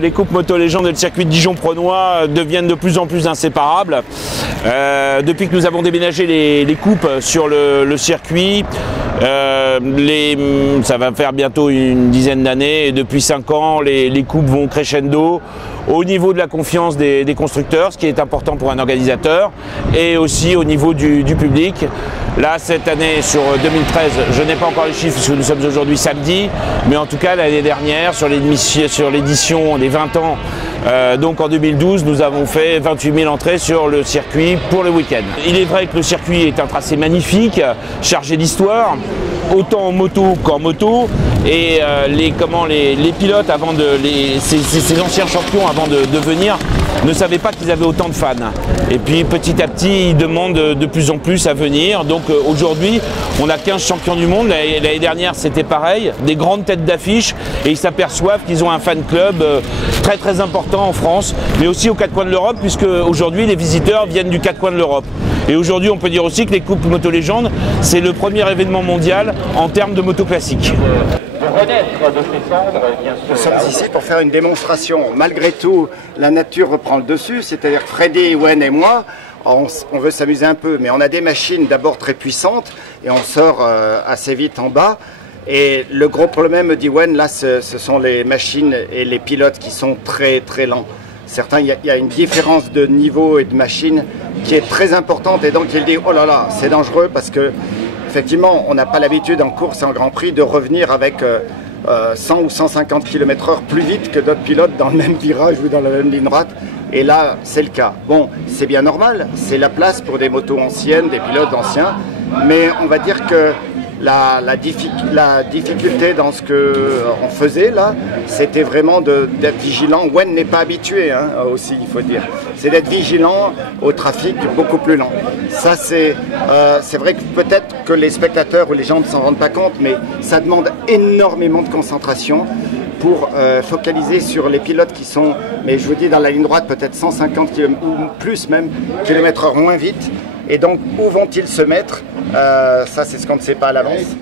Les coupes Moto Légende et le circuit de Dijon-Prenois deviennent de plus en plus inséparables. Depuis que nous avons déménagé les coupes sur le circuit, ça va faire bientôt une dizaine d'années, et depuis 5 ans, les coupes vont crescendo au niveau de la confiance des constructeurs, ce qui est important pour un organisateur, et aussi au niveau du public. Là, cette année, sur 2013, je n'ai pas encore les chiffres puisque nous sommes aujourd'hui samedi, mais en tout cas l'année dernière, sur l'édition des 20 ans, donc en 2012, nous avons fait 28 000 entrées sur le circuit pour le week-end. Il est vrai que le circuit est un tracé magnifique, chargé d'histoire, autant en moto qu'en moto, et les pilotes, ces anciens champions, avant de venir, ne savaient pas qu'ils avaient autant de fans. Et puis petit à petit, ils demandent de plus en plus à venir. Donc aujourd'hui, on a 15 champions du monde. L'année dernière, c'était pareil, des grandes têtes d'affiche, et ils s'aperçoivent qu'ils ont un fan club très très important en France, mais aussi aux 4 coins de l'Europe, puisque aujourd'hui, les visiteurs viennent du 4 coins de l'Europe. Et aujourd'hui, on peut dire aussi que les coupes Moto Légende, c'est le premier événement mondial en termes de moto classique. Nous sommes ici pour faire une démonstration. Malgré tout, la nature reprend le dessus, c'est-à-dire que Freddy, Wen et moi, on veut s'amuser un peu, mais on a des machines d'abord très puissantes et on sort assez vite en bas. Et le gros problème, me dit Wen, là, ce sont les machines et les pilotes qui sont très très lents. Certains, il y a une différence de niveau et de machine qui est très importante, et donc il dit oh là là, c'est dangereux parce que effectivement, on n'a pas l'habitude en course et en Grand Prix de revenir avec 100 ou 150 km/h plus vite que d'autres pilotes dans le même virage ou dans la même ligne droite. Et là, c'est le cas. Bon, c'est bien normal, c'est la place pour des motos anciennes, des pilotes anciens, mais on va dire que la difficulté dans ce qu'on faisait là, c'était vraiment d'être vigilant. Wen n'est pas habitué aussi, il faut dire. C'est d'être vigilant au trafic beaucoup plus lent. Ça, c'est vrai que peut-être que les spectateurs ou les gens ne s'en rendent pas compte, mais ça demande énormément de concentration pour focaliser sur les pilotes qui sont, mais je vous dis, dans la ligne droite, peut-être 150 km ou plus même, km/h moins vite. Et donc, où vont-ils se mettre? Ça, c'est ce qu'on ne sait pas à l'avance.